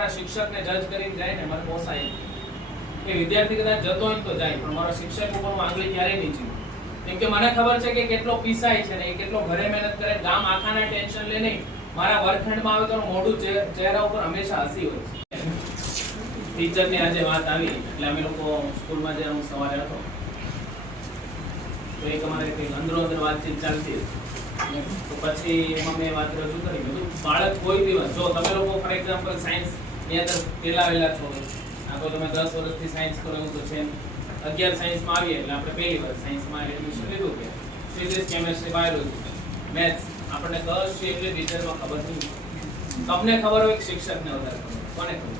મારા શિક્ષકને જજ કરીને જાય ને મને પોસાય કે વિદ્યાર્થી કદાચ જતો હોય તો જાય, પણ મારા શિક્ષક ઉપર હું આંગળી ક્યારેય નહીં ચીંધું. કેમ કે મને ખબર છે કે કેટલો પીસાય છે ને એ કેટલો ઘરે મહેનત કરે, ગામ આખાના ટેન્શન લે નહીં. મારા વર્ગખંડમાં આવે તો મોઢું ચહેરા ઉપર હંમેશા હસી હોય છે. ટીચરની આજે વાત આવી એટલે અમે લોકો સ્કૂલમાં જે હું સવારે હતો તો એક અમારે કંઈક અંદરો અંદર વાતચીત ચાલતી હતી. તો પછી એમાં મેં વાત રજૂ કરી બધું બાળક કોઈ દિવસ જો તમે લોકો ફોર એક્ઝામ્પલ સાયન્સ ની અંદર પેલાવેલા છો, આ તો તમે 10 વર્ષથી સાયન્સ કરો એવું તો છે. 11 સાયન્સમાં આવીએ એટલે આપણે પહેલી વાર સાયન્સમાં એડમિશન લીધું કે ફિઝિક્સ, કેમેસ્ટ્રી, બાયોલોજી, મેથ્સ આપણને 10 છે એટલે ટીચરમાં ખબર નહીં. તમને ખબર હોય કે શિક્ષકને વધારે ખબર. કોને ખબર?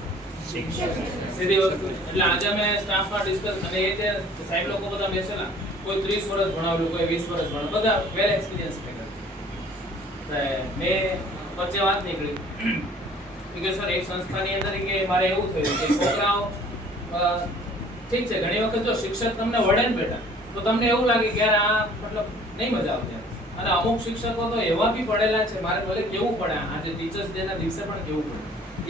સીધી વસ્તુ. એટલે આજે અમે સ્ટાફમાં ડિસ્કસ અને એ જે સાહેબ લોકો બધા બેસેલા, કોઈ 30 વર્ષ ભણાવેલું, કોઈ 20 વર્ષ ભણાવેલું, બધા વેલ એક્સપિરિયન્સ ફેકલ્ટી. મેં વચ્ચે વાત નીકળી કે સર એક સંસ્થાની અંદર કે મારે એવું થયું કે છોકરાઓ ઠીક છે ઘણી વખત જો શિક્ષક તમને વળે ને બેટા તો તમને એવું લાગે કે યાર આ મતલબ નહીં મજા આવતી. અને અમુક શિક્ષકો તો એવા બી પડેલા છે, મારે ભલે કેવું પડે, આજે ટીચર્સ ડેના દિવસે પણ કેવું પડે,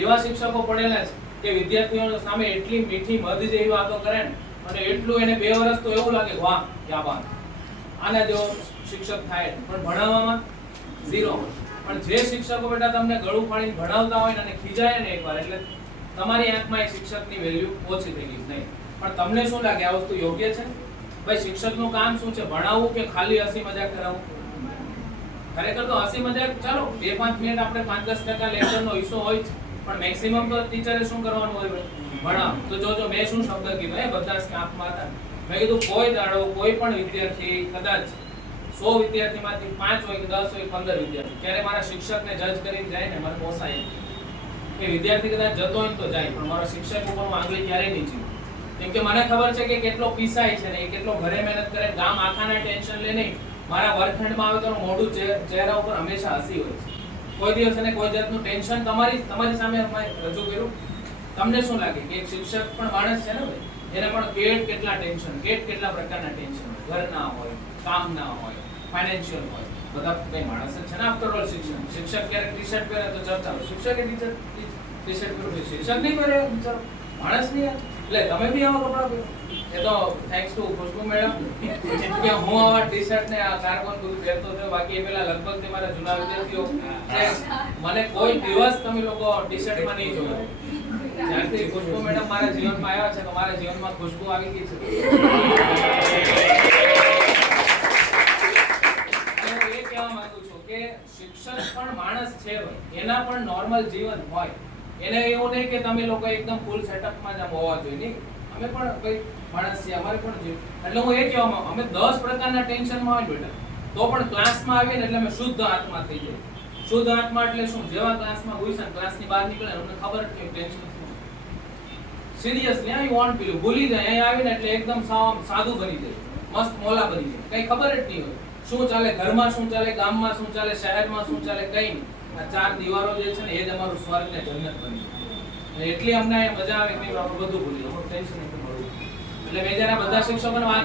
એવા શિક્ષકો પડેલા છે કે વિદ્યાર્થીઓ સામે એટલી મીઠી મધ જેવી વાતો કરે ને અને એટલું એને 2 વર્ષ તો એવું લાગે વાહ ક્યાં વાત, આના જેવો શિક્ષક થાય, પણ ભણાવવામાં ઝીરો. પણ જે શિક્ષકો બેટા તમને ગળું પાડીને ભણાવતા હોય ને અને ખીજાય ને એકવાર એટલે તમારી આંખમાં એ શિક્ષકની વેલ્યુ ઓછી થઈ ગઈ નહીં. પણ તમને શું લાગે આ વસ્તુ યોગ્ય છે? ભાઈ શિક્ષકનું કામ શું છે? ભણાવવું કે ખાલી હસી મજાક કરાવવું? ખરેખર તો હસી મજાક ચાલો 2-5 મિનિટ આપણે 5-10% લેક્ચરનો હિસ્સો હોય છે, પણ મેક્સિમમ તો ટીચરે શું કરવાનું હોય? ભણાવ. તો જોજો મેં શું શબ્દ કીધો એ બધા સ્ટાફમાં હતા, મેં કીધું કોઈ દાડો કોઈ પણ વિદ્યાર્થી કદાચ 100 વિદ્યાર્થીમાંથી 5 હોય કે 10 હોય 15 વિદ્યાર્થી ત્યારે મારા શિક્ષકને જજ કરીને જાય ને મને પોસાય કે વિદ્યાર્થી કદાચ જતો હોય તો જાય, પણ મારા શિક્ષક ઉપર હું આંગળી ક્યારેય નહીં ચીંધું. કેમ કે મને ખબર છે કે કેટલો પીસાય છે ને એ કેટલો ઘરે મહેનત કરે, ગામ આખાના ટેન્શન લે નહીં. મારા વર્ગખંડમાં આવે તો મોઢું ચહેરા ઉપર હંમેશા હસી હોય છે. કોઈ દિવસ એને કોઈ જાતનું ટેન્શન તમારી સામે રજૂ કર્યું? તમને શું લાગે કે એક શિક્ષક પણ માણસ છે ને ભાઈ, એને પણ કેટલા ટેન્શન, કેટલા પ્રકારના ટેન્શન, ઘરના હોય, કામના હોય, ફાઇનાન્શિયલ હોય, બધા કઈ માણસ જ છે ને. આફ્ટર ઓલ શિક્ષક ક્યારેક ટી-શર્ટ પહેરે તો ચર્ચા હોય, શિક્ષકે ટી-શર્ટ પહેરવું, શિક્ષક નહીં પહેરે બિચારો માણસ નહીં. એટલે તમે બી આવા કપડા પહેરો. એ તો થેન્ક્સ ટુ ખુશ્બુ મેડમ કે હું આવા ટી-શર્ટ ને આ કાર્બન બધું પહેરતો થયો. બાકી એ પેલા લગભગ તે મારા જૂના વિદ્યાર્થીઓ મને કોઈ દિવસ તમે લોકો ટી-શર્ટમાં નહીં જોયો. જ્યારથી ખુશ્બુ મેડમ મારા જીવનમાં આવ્યા છે તો મારા જીવનમાં ખુશ્બુ આવી ગઈ છે. શિક્ષક પણ માણસ છે ભાઈ, એના પણ નોર્મલ જીવન હોય. એને એવું નહીં કે તમે લોકો એકદમ ફૂલ સેટઅપમાં જ હોવા જોઈએ નહીં. અમે પણ ભાઈ માણસ છીએ, અમારે પણ જીવ. એટલે હું એ કહેવા માંગુ અમે 10 પ્રકારના ટેન્શનમાં હોય બેટા તો પણ ક્લાસમાં આવીએ ને એટલે અમે શુદ્ધ આત્મા થઈ જાય. શુદ્ધ આત્મા એટલે શું? જેવા ક્લાસમાં ઘૂસ્યા ક્લાસની બહાર નીકળે અમને ખબર જ કે ટેન્શન શું. સિરિયસલી આઈ વોન્ટ પીલું ભૂલી જાય, અહીં આવીને એટલે એકદમ સાદું બની જાય, મસ્ત મોલા બની જાય, કઈ ખબર જ નહીં હોય શું ચાલે ઘરમાં, શું ચાલે ગામમાં, શું ચાલે શહેરમાં, શું ચાલે કઈ નહીં. આ 4 દિવારો જે છે ને એ જ અમારું સ્વર્ગ ને જન્નત બની જાય. એટલી અમને મજા આવે કે આપણે બધું ભૂલી જાય, ટેન્શન નહીં મળવું. એટલે મેં જરા બધા શિક્ષકોને વાત